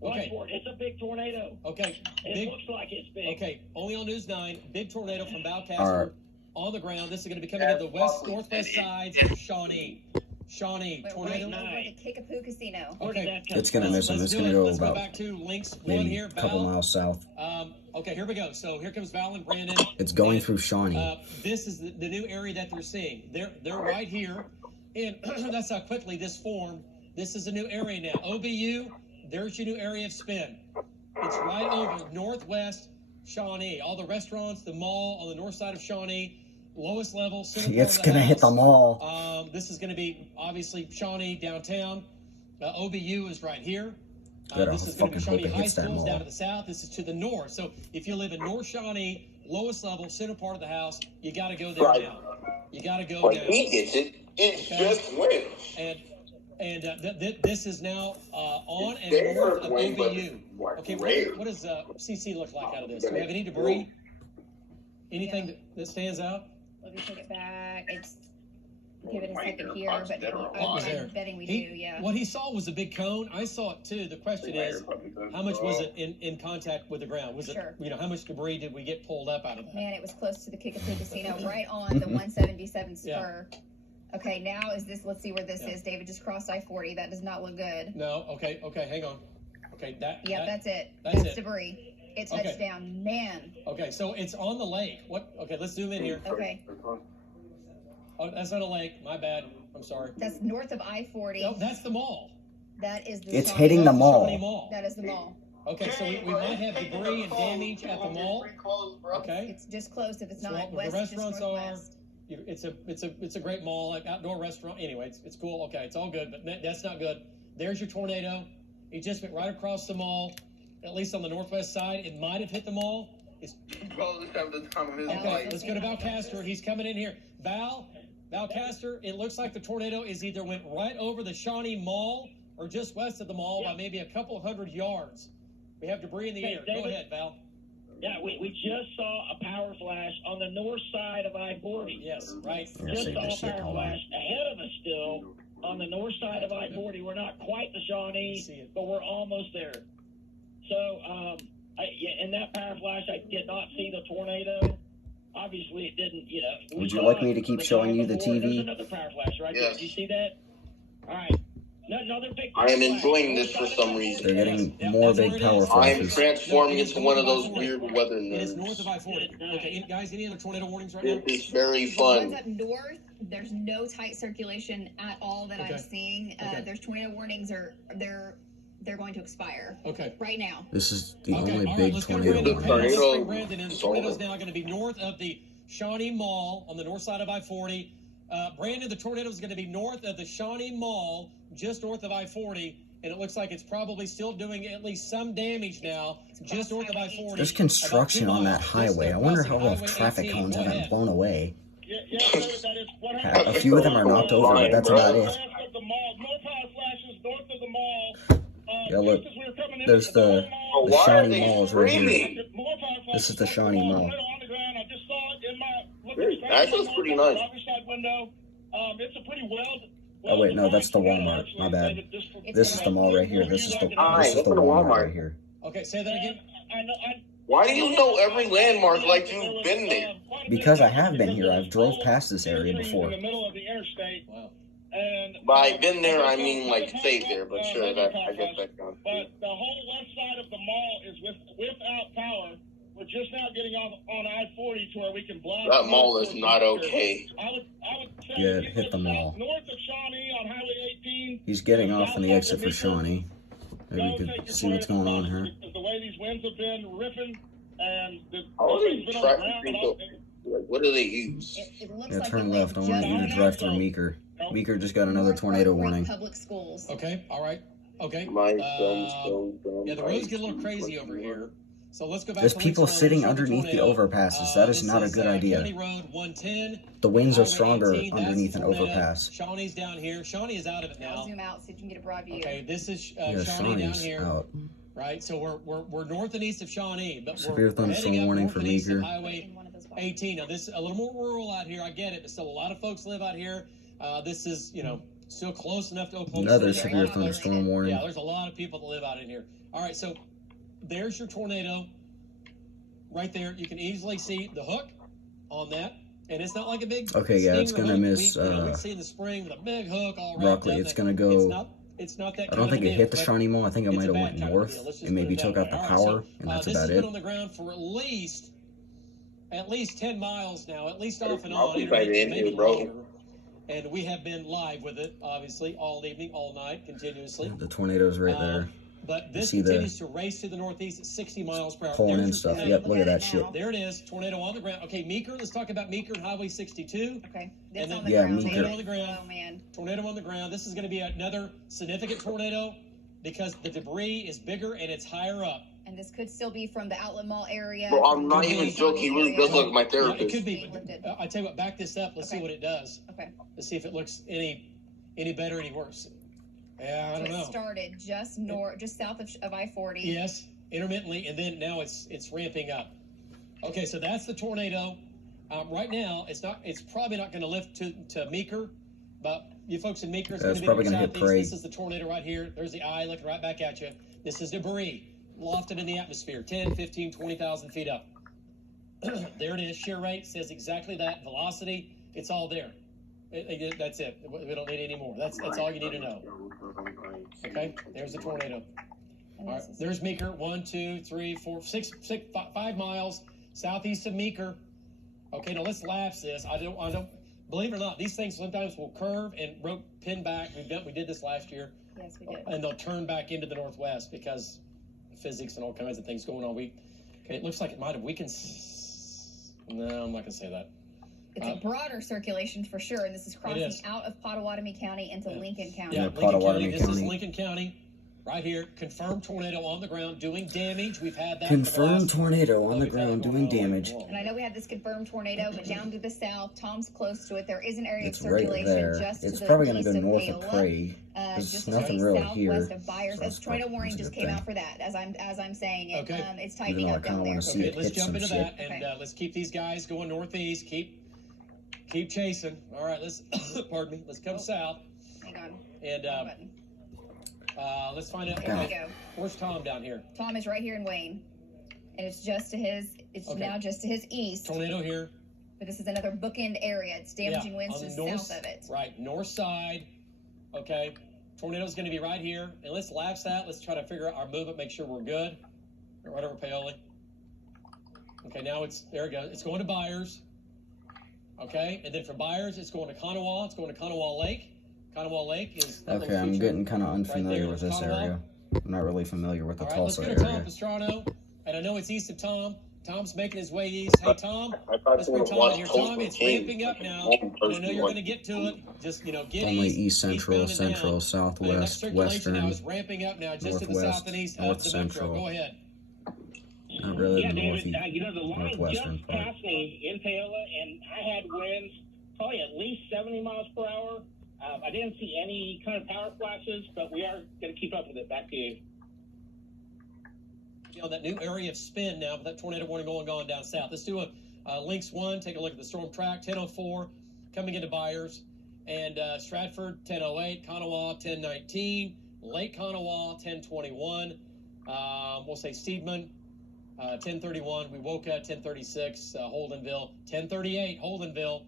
Watch Okay. for it. It's a big tornado. Okay. It Big. looks like it's big. Okay. Only on News 9. Big tornado from Valcaster Alright. on the ground. This is going to be coming to the northwest sides of Shawnee. Shawnee We're tornado. right over the Kickapoo Casino. Where did Okay. that come It's gonna from? miss him. Let's It's do gonna it. go Let's go about back to links 1 maybe here. a couple Val. miles south. Okay, here we go. So here comes Val and Brandon. It's going And, through Shawnee. This is the new area that they're seeing. They're right here, and that's how quickly this formed. This is a new area now. OBU, there's your new area of spin. It's right over northwest Shawnee. All the restaurants, the mall on the north side of Shawnee, lowest level. Center part It's of the gonna hit the house. mall. This is going to be obviously Shawnee downtown. OBU is right here. Better This is going to be fucking Shawnee hope it High hits that School is down mall. to the south. This is to the north. So if you live in North Shawnee, lowest level, center part of the house, you got to go there Right. now. You got to go When now. he gets it, it's Okay. just winds. And this is now on and They're north of going, but OBU. what Okay, rare. what does CC look like out of this? Do we have any debris? Anything that stands out? Let me take it back. It's give it a Wait, second they're here, parts but that are I'm alive. betting we do. Yeah. What he saw was a big cone. I saw it too. The question is, how much was it in contact with the ground? Was Sure. it, how much debris did we get pulled up out of that? Man, it was close to the Kickapoo Casino, right on the 177 Yeah. spur. Okay, now is this? Let's see where this Yeah. is. David just crossed I-40. That does not look good. No. Okay. Hang on. Okay. Yep, that's it. that's That's it. debris. It Okay. touched down. Man. Okay. So it's on the lake. What? Okay. Let's zoom in here. Okay, Oh, that's not a lake. My bad. I'm sorry. that's north of I-40. No, that's the mall. That is the. It's Shawnee- hitting the That's mall. Shawnee Mall. That is the mall. Okay. So we might have debris and damage at the mall. Okay. It's just close. If it's So not the west, it's just restaurants northwest. It's a great mall, like outdoor restaurant. Anyway, it's cool. Okay, it's all good, but that's not good. There's your tornado. It just went right across the mall, at least on the northwest side. It might have hit the mall. It's Bro, this have the time of his okay. life. Let's go to Valcaster. He's coming in here. Val, Valcaster, it looks like the tornado is either went right over the Shawnee Mall or just west of the mall by maybe a couple hundred yards. We have debris in the air. Go ahead, Val. Yeah, we just saw a power flash on the north side of I-40. Yes, right. Just saw a power flash ahead of us still on the north side of I-40. We're not quite the Shawnee, but we're almost there. So, in that power flash, I did not see the tornado. Obviously, it didn't, Would you like me to keep showing you the TV? There's another power flash right there. Did you see that? All right. Another big I am enjoying this for some reason. They're getting more big power I am flashes. transforming into one of those weird weather It is north of nerds. I-40. Okay, guys, any other tornado warnings right now? This is very The ones fun. up north, there's no tight circulation at all that I'm seeing. There's tornado warnings they're going to expire. Okay. Right now. This is the Okay, only all right, big let's go to tornado Brandon. warning. Tornado. Let's bring Brandon in. The tornado's now going to be north of the Shawnee Mall on the north side of I-40. Brandon, the tornado is going to be north of the Shawnee Mall, just north of I-40, and it looks like it's probably still doing at least some damage now, just north of I-40. There's construction on that highway. I wonder how all traffic cones haven't blown away. A few of them are knocked over, but that's about it. Yeah, look, there's the Shawnee Malls right here. This is the Shawnee Mall. That looks pretty nice. Oh wait, no, that's the Walmart. My bad. This is the mall right here. This is the Walmart right here. Okay, say that again. Why do you know every landmark like you've been there? Because I have been here. I've drove past this area before. Wow. By been there, I mean like stayed there, but sure, that I guess that counts. But the whole west side of the mall is without power. We're just now getting off on I-40 to where we can block. That mall is not okay. I would say Yeah, it hit the mall. north of Shawnee on Highway 18. He's getting off on the exit for Shawnee. Maybe we could see what's going on here. The way these winds have been ripping, and How are these traffic people? Like, what do they use? It looks Yeah, like turn it left. I just want you to drive through Meeker. Meeker just got another tornado warning. Public schools. Okay, all right. Okay. My thumb's so dumb. Yeah, the roads get a little crazy over here. So let's go back There's to people Lynchburg, sitting show the underneath the tornado. overpasses. That is This not a good idea. County Road 110. The winds are Highway stronger 18, that's underneath the an tornado. overpass. Shawnee's down here. Shawnee is out of it I'll now. zoom out so you can get a broad view. Okay, this is Yeah, Shawnee down Shawnee's here, out. right? So we're north and east of Shawnee, but Severe we're thunderstorm heading up warning north for and east of Meeker. Highway In one of those boxes. 18. Now this is a little more rural out here. I get it, but still a lot of folks live out here. This is still close enough to Oklahoma Another City. severe thunderstorm warning. Yeah, there's a lot of people that live out in here. All right, so there's your tornado right there. You can easily see the hook on that, and it's not like a big Okay, yeah, it's stinger gonna hook. miss, we see in the spring with a big hook all wrapped Broccoli, up. it's gonna go. It's not that. I don't think it hit the Shawnee Mall. I think it It's might a have bad went kind of north deal. Let's just and maybe put it took that out the way. All power, right, and that's this about has been it. on the ground for at least 10 miles now, at least off and I'll on, be right in maybe here, bro. longer. And we have been live with it, obviously, all evening, all night, continuously. The tornado's right there. But this see the- continues to race to the northeast at 60 miles per hour. Pulling There's in your stuff. tornado. Yep, look at that shit. There it is, tornado on the ground. Okay, Meeker, let's talk about Meeker and Highway 62. Okay. And It's then on the Yeah, ground. Meeker. tornado on the ground. Oh, man. Tornado on the ground. This is going to be another significant tornado because the debris is bigger and it's higher up. And this could still be from the Outlet Mall area. Bro, I'm not Could even be. joking. He really does look like my Yeah, it therapist. could be. I tell you what, back this up. Let's see Okay. what it does. Okay. Let's see if it looks any better, any worse. Yeah, I don't It know. started just south of I-40. Yes, intermittently, and then now it's ramping up. Okay, so that's the tornado. Right now, it's probably not going to lift to Meeker, but you folks in Meeker, it's going to be probably to the gonna hit southeast. Prey. This is the tornado right here. There's the eye looking right back at you. This is debris lofted in the atmosphere, 10, 15, 20,000 feet up. There it is. Shear rate says exactly that. Velocity, it's all there. That's it. We don't need any more. That's all you need to know. Okay, there's the tornado. And All right, this is- there's Meeker. 1, 2, 3, 4, 6, 5 miles southeast of Meeker. Okay, now let's lapse this. I don't. Believe it or not, these things sometimes will curve and pin back. We did this last year, Yes, we did. and they'll turn back into the northwest because physics and all kinds of things going on. Okay, it looks like it might have weakened. No, I'm not gonna say that. It's a broader circulation for sure, and this is crossing is. out of Pottawatomie County into Lincoln County. Yeah, Yeah, Lincoln County. Pottawatomie This is County. Lincoln County. Right here, confirmed tornado on the ground doing damage. We've had that. Confirmed tornado on the ground doing damage. And I know we have this confirmed tornado, but down to the south, Tom's close to it. There is an area It's of right circulation there. just It's to the probably going east to go of north Paola, of Prairie. There's just to nothing the really southwest here. of Byers. So That's tornado warning that's a just good came thing. out for that. As I'm saying it, Okay. it's Even tightening though I up kind down of there. want to see Okay, it let's hit jump some into shit. that, and let's keep these guys going northeast. Keep chasing. All right, let's pardon me. Let's come south, Hang on. and Wrong button. let's find out. There we Okay, go. where's Tom down here? Tom is right here in Wayne, and it's just to his. It's Okay. now just to his east. Tornado here. But this is another bookend area. It's damaging Yeah, winds on to the the north, south of it. Right, north side. Okay, tornado's going to be right here, and let's lapse that. Let's try to figure out our movement, make sure we're good. Right over Paoli. Okay, now there it goes. It's going to Byers. Okay, and then from Byers, it's going to Kanawha. It's going to Kanawha Lake. Kanawha Lake is that Okay, little I'm feature getting kind of right unfamiliar there. with There's this Kanawha. area. I'm not really familiar with the All right, let's Tulsa go to Tom area. Pastrano, and I know it's east of Tom. Tom's making his way east. Hey, Tom, I thought let's you bring would Tom watch in here. Tulsa Tom, it's King. ramping up now, and I know you're going to get to it. Just, get Only east, eastbound central, and down. central, And that southwest, circulation now western, is ramping up now just to the northwest, south and east north of the metro. central. Go ahead. Not really Yeah, the David, northeast, the line northwestern just part. passed me in Paola, and I had winds probably at least 70 miles per hour. I didn't see any kind of power flashes, but we are going to keep up with it. Back to you. That new area of spin now with that tornado warning going down south. Let's do a links 1. Take a look at the storm track. 10:04 coming into Byers, and Stratford 10:08, Kanawha 10:19, Lake Kanawha 10:21. We'll say Steedman 10:31. Wewoka 10:36. Holdenville 10:38. Holdenville,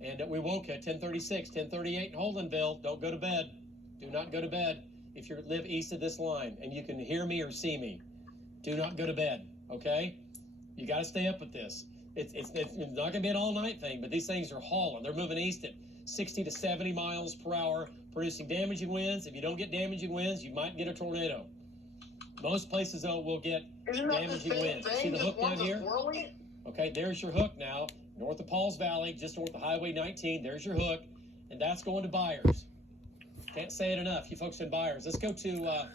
and Wewoka 10:36. 10:38 in Holdenville. Don't go to bed. Do not go to bed if you live east of this line and you can hear me or see me. Do not go to bed, okay? You got to stay up with this. It's not going to be an all-night thing, but these things are hauling. They're moving east at 60 to 70 miles per hour, producing damaging winds. If you don't get damaging winds, you might get a tornado. Most places, though, will get damaging winds. See the hook down here? Okay, there's your hook now. North of Pauls Valley, just north of Highway 19. There's your hook, and that's going to Byers. Can't say it enough. You folks in Byers. Let's go to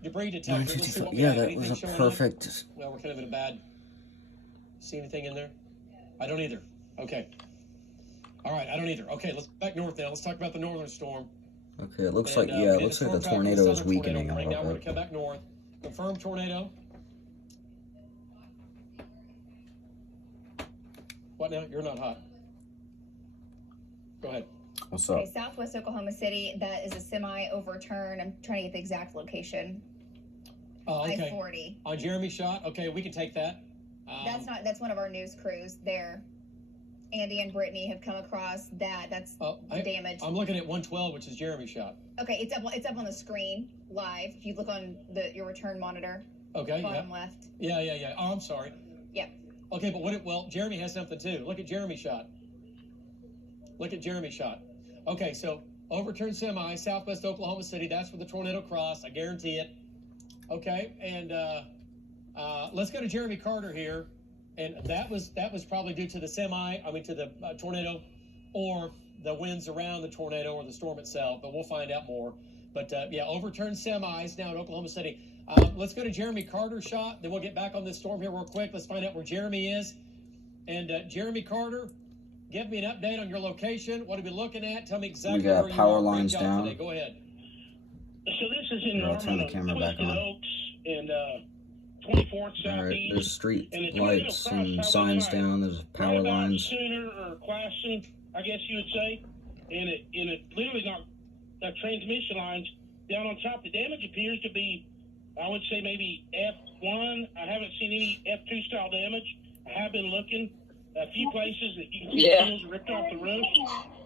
debris detector. Let's see what we Yeah, have. that Anything was a showing up? perfect. Well, we're kind of in a bad. See anything in there? I don't either. Okay. All right, I don't either. Okay, let's back north now. Let's talk about the northern storm. Okay, it looks And, like, we yeah, it did looks a like the storm track on tornado is southern weakening tornado. a Right now, we're little going to come bit. back north. Confirmed tornado. What now? You're not hot. Go ahead. What's up? Okay, southwest Oklahoma City. That is a semi overturn. I'm trying to get the exact location. Oh, okay. I-40. On Jeremy shot. Okay, we can take that. That's one of our news crews there. Andy and Brittany have come across that. That's the damage. I'm looking at 112, which is Jeremy shot. Okay, it's up on the screen live. If you look on your return monitor, Okay. bottom Yeah. left. Yeah. Oh, I'm sorry. Yep. Okay, but Jeremy has something too. Look at Jeremy shot. Look at Jeremy shot. Okay, so overturned semi, southwest Oklahoma City. That's where the tornado crossed. I guarantee it. Okay, and let's go to Jeremy Carter here, and that was probably due to the to the tornado, or the winds around the tornado or the storm itself. But we'll find out more. But yeah, overturned semis now in Oklahoma City. Let's go to Jeremy Carter's shot. Then we'll get back on this storm here real quick. Let's find out where Jeremy is. And Jeremy Carter, give me an update on your location. What are we looking at? Tell me exactly We got where you power are. Great lines job down. today. Go ahead. So this is in Here, I'll turn the Norman, camera back Twisted on. Oaks and 24th Southeast. Alright, there's street And the tornado lights crossed and probably signs right down. There's power right about lines. Sooner or Classen, I guess you would say, and it literally got transmission lines down on top. The damage appears to be, I would say maybe F1. I haven't seen any F2 style damage. I have been looking a few places that you can see wheels ripped off the roof.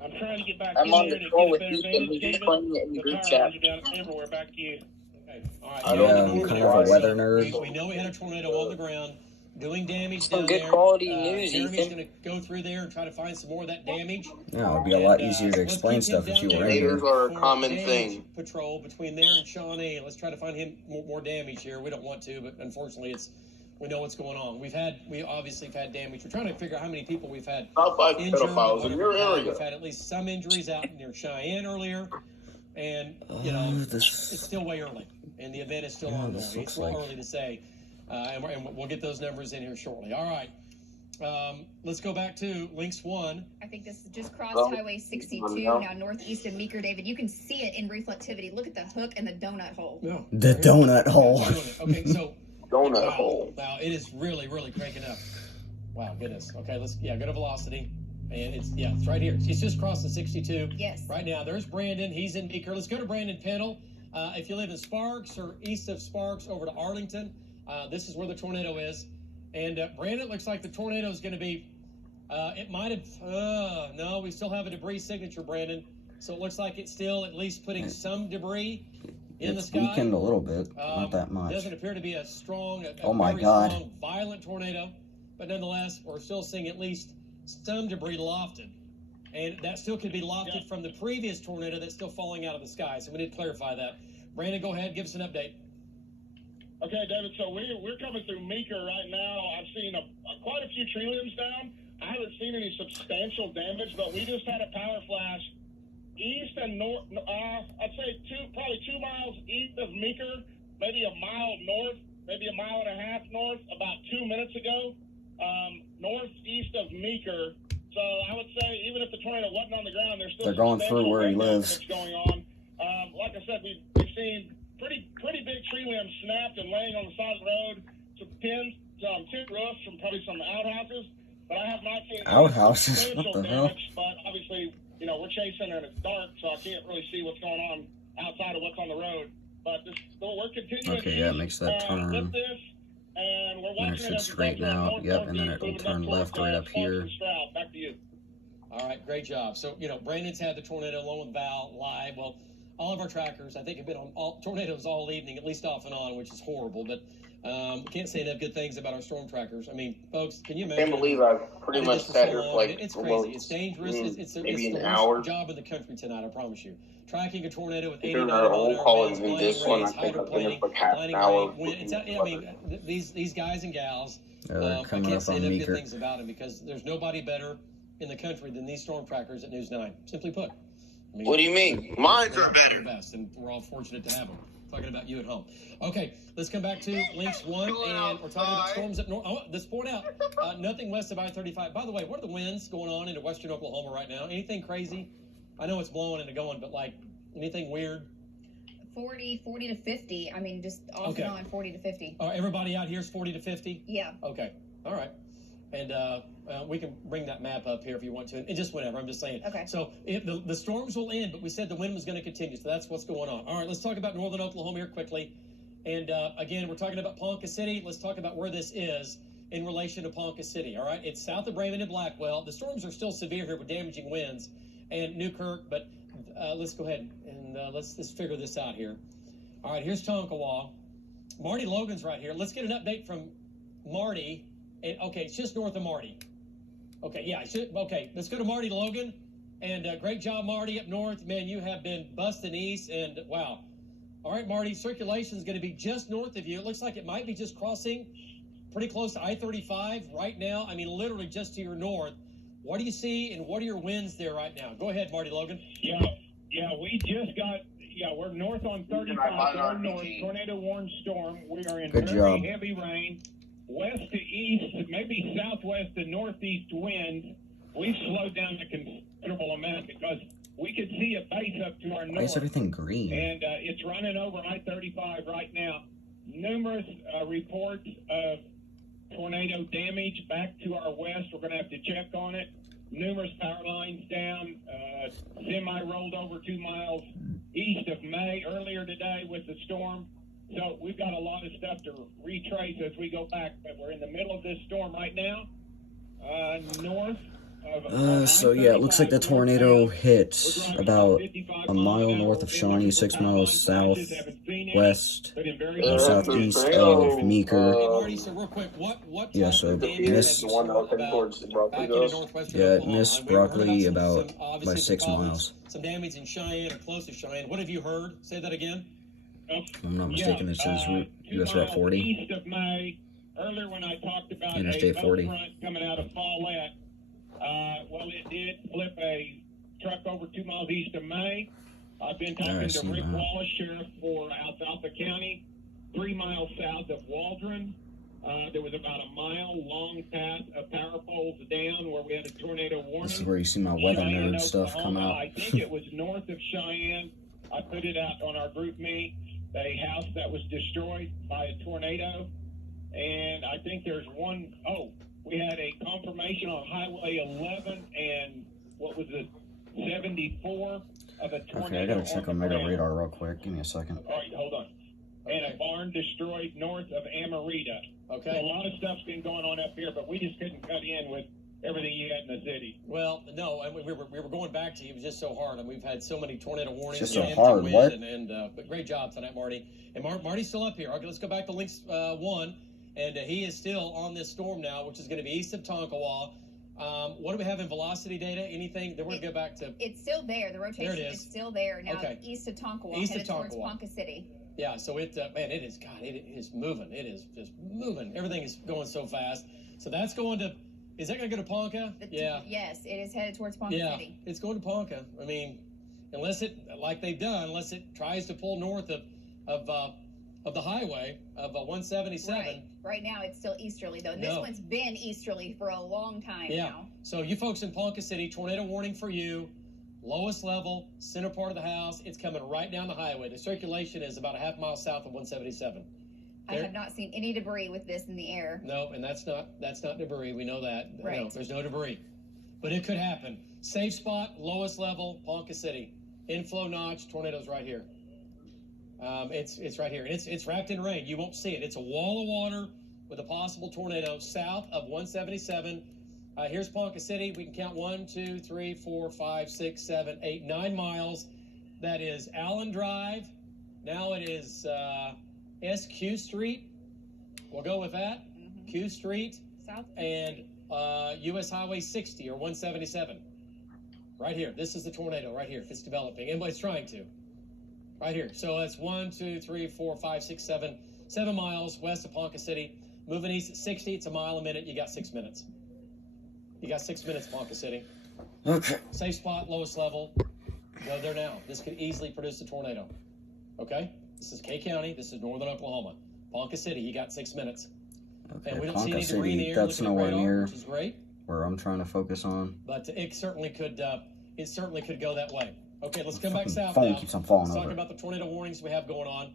I'm trying to get back in there to get a better vantage, David. The power lines are down everywhere. Back to you. Okay. All right. Yeah, I'm kind of a weather nerd. We know we had a tornado on the ground doing damage Some down good there. quality news, Jeremy's Ethan. going to go through there and try to find some more of that damage. Yeah, it'd be a lot And, easier to let's explain keep him stuff if you down were in there here. Haters are a for common damage thing. Patrol between there and Shawnee. Let's try to find him more damage here. We don't want to, but unfortunately, we know what's going on. We obviously have had damage. We're trying to figure out how many people we've had Top 5 injured. pedophiles in your area. We've had at least some injuries out near Cheyenne earlier, and This it's still way early. and the event is still Yeah, ongoing. this It's looks real like- early to say, and we'll get those numbers in here shortly. All right. Let's go back to Lynx 1. I think this just crossed Highway 62 now northeast of Meeker, David. You can see it in reflectivity. Look at the hook and the donut hole. No. The donut hole. Okay, so Donut wow, hole. wow, it is really, really cranking up. Wow, goodness. Okay, go to velocity. And it's right here. It's just crossed the 62. Yes. Right now, there's Brandon. He's in Meeker. Let's go to Brandon Pennell. If you live in Sparks or east of Sparks over to Arlington, this is where the tornado is. And Brandon, looks like the tornado is going to be, it might have, no, we still have a debris signature, Brandon. So it looks like it's still at least putting some debris in the It's sky. weakened a little bit, not that much. Doesn't appear to be a strong, Oh my very God. strong, violent tornado. But nonetheless, we're still seeing at least some debris lofted. And that still could be lofted from the previous tornado that's still falling out of the sky. So we need to clarify that. Brandon, go ahead, give us an update. Okay, David, so we're coming through Meeker right now. I've seen quite a few tree limbs down. I haven't seen any substantial damage, but we just had a power flash east and north, I'd say probably 2 miles east of Meeker, maybe a mile north, maybe a mile and a half north, about 2 minutes ago, northeast of Meeker. So I would say even if the tornado wasn't on the ground, they're going through where he lives. Going on. Like I said, we've seen pretty big tree limbs snapped and laying on the side of the road. Some tin roofs from probably some outhouses, but I have not seen Outhouses? substantial What the hell? damage. But obviously, we're chasing and it's dark, so I can't really see what's going on outside of what's on the road. But we're continuing. Okay, yeah, it makes that turn. With this, and we're And watching it should as we straighten go out. Yep, and then north-northeast, it'll moving turn up left towards, right up Sparks here. and Stroud. Back to you. All right, great job. So, Brandon's had the tornado along with Val live. Well, all of our trackers, I think, have been on tornadoes all evening, at least off and on, which is horrible. But can't say enough good things about our storm trackers. I mean, folks, can you I imagine? can't believe I've pretty I did much this for sat so here long. for like It's almost, crazy. It's dangerous. It's maybe the an worst hour. job in the country tonight, I promise you. Tracking a tornado with 80 During mile our an old hour call winds, and blinding this one, I rains, think I've been hydroplaning, for like half an blinding hour. rain. These guys and gals, They're I coming can't up say on enough good Meeker. things about them because there's nobody better in the country than these storm trackers at News 9. Simply put. I mean, What do you mean? Mines are they're better. the best, and we're all fortunate to have them. Talking about you at home. Okay, let's come back to Lynx 1, and we're talking about storms up north. Let's point out, nothing west of I-35. By the way, what are the winds going on into western Oklahoma right now? Anything crazy? I know it's blowing and going, but like anything weird? 40 to 50. I mean, just off Okay. and on, 40 to 50. Everybody out here is 40 to 50? Yeah. Okay, all right. And we can bring that map up here if you want to, and just whenever. I'm just saying. Okay. So the storms will end, but we said the wind was going to continue, so that's what's going on. All right, let's talk about northern Oklahoma here quickly. And again, we're talking about Ponca City. Let's talk about where this is in relation to Ponca City. All right, it's south of Brayman and Blackwell. The storms are still severe here with damaging winds and Newkirk, but let's go ahead and let's figure this out here. All right, here's Tonkawa. Marty Logan's right here. Let's get an update from Marty. And, okay, it's just north of Marty. Okay, yeah. Okay, let's go to Marty Logan. And great job, Marty, up north. Man, you have been busting east, and wow. All right, Marty, circulation is going to be just north of you. It looks like it might be just crossing pretty close to I-35 right now. I mean, literally just to your north. What do you see, and what are your winds there right now? Go ahead, Marty Logan. Yeah, we just got, we're north on 35, going north, tornado-warned storm. We are in Good very job. heavy rain. West to east, maybe southwest to northeast winds. We've slowed down a considerable amount because we could see a base up to our Why is north. everything green? And it's running over I-35 right now. Numerous reports of tornado damage back to our west. We're going to have to check on it. Numerous power lines down. Semi rolled over 2 miles east of May earlier today with the storm. So we've got a lot of stuff to retrace as we go back. But we're in the middle of this storm right now. North of So yeah, it looks like the tornado hit about a mile north of Shawnee, 6 miles southwest or southeast of Meeker. Hey, Marty, so real quick, what Yeah, type so of The damage Phoenix, have the you one that heard was heading about towards the Broccoli back into goes. northwestern Yeah, it Oklahoma? missed I mean, we heard Broccoli about obviously by some 6 problems, miles. Some damage in Cheyenne or close to Cheyenne. What have you heard? Say that again. If I'm not mistaken, this is US Route 40. East of May, earlier when I talked about Interstate a 40. front coming out of Follette, well, it did flip a truck over 2 miles east of May. I've been Yeah, I talking to see Rick that. Wallace, sheriff for Alfalfa County, 3 miles south of Waldron. There was about a mile-long path of power poles down where we had a tornado warning. This is where you see my weather Cheyenne, nerd stuff come Oklahoma. out. I think it was north of Cheyenne. I put it out on our group meet. A house that was destroyed by a tornado. And I think there's one, we had a confirmation on Highway 11 and what was it, 74 of a tornado. Okay, I gotta check on the Mega ground. Radar real quick. Give me a second. All right, hold on. And a barn destroyed north of Amarita. Okay. So a lot of stuff's been going on up here, but we just couldn't cut in with everything you had in the city. Well, no, I mean, we were going back to you. It was just so hard. I mean, we've had so many tornado warnings. Just so and hard, wind, what? But great job tonight, Marty. And Marty's still up here. Okay, let's go back to Links 1. And he is still on this storm now, which is going to be east of Tonkawa. What do we have in velocity data? Anything? Then we're going to go back to... It's still there. The rotation There it is is. still there. Now Okay. east of Tonkawa, East of headed towards Tonkawa. Ponca City. Yeah, so it, man, it is, God, it is moving. It is just moving. Everything is going so fast. So that's going to... Is that going to go to Ponca? Yeah. Yes, it is headed towards Ponca Yeah, City. it's going to Ponca. I mean, unless it, like they've done, unless it tries to pull north of the highway of 177. Right now, it's still easterly, though. This No. one's been easterly for a long time Yeah. now. So you folks in Ponca City, tornado warning for you. Lowest level, center part of the house. It's coming right down the highway. The circulation is about a half mile south of 177. I have not seen any debris with this in the air. No, and that's not debris. We know that. Right. No, there's no debris. But it could happen. Safe spot, lowest level, Ponca City. Inflow notch, tornadoes right here. It's right here. It's wrapped in rain. You won't see it. It's a wall of water with a possible tornado south of 177. Here's Ponca City. We can count 1, 2, 3, 4, 5, 6, 7, 8, 9 miles. That is Allen Drive. Now it is SQ Street. We'll go with that. Mm-hmm. Q Street South and US Highway 60 or 177. Right here. This is the tornado right here. It's developing. And it's trying to. Right here. So that's 1, 2, 3, 4, 5, 6, 7. 7 miles west of Ponca City. Moving east at 60. It's a mile a minute. You got 6 minutes. You got 6 minutes, Ponca City. Okay. Safe spot, lowest level. Go there now. This could easily produce a tornado. Okay? This is K County. This is northern Oklahoma. Ponca City, you got 6 minutes. And we Okay, don't see Ponca any debris in the City, air. that's looking at nowhere radar, near which is great. where I'm trying to focus on. But it certainly could go that way. Okay, let's come back Fucking south phone now. keeps on falling Let's talk over. about the tornado warnings we have going on.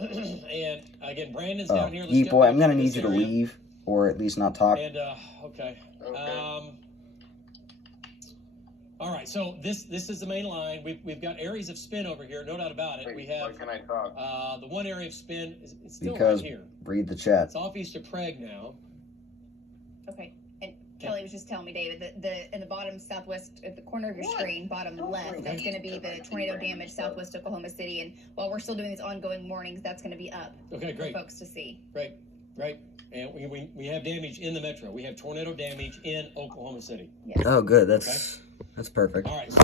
And again, Brandon's Oh, down here. Let's Yeet get boy, back I'm gonna to need this you to area. leave, or at least not talk. And okay. Okay. All right, so this is the main line. We've got areas of spin over here, no doubt about it. We Why have can I talk? the one area of spin is it's still Because right here. read the chat. It's off east of Craig now. Okay. And Kelly was just telling me, David, that in the bottom southwest, at the corner of your screen, bottom left, that's going to be the tornado damage southwest Oklahoma City. And while we're still doing these ongoing warnings, that's going to be up Okay, for great, folks to see. great. And we have damage in the metro. We have tornado damage in Oklahoma City. Yes. Oh, good. That's perfect. All right. So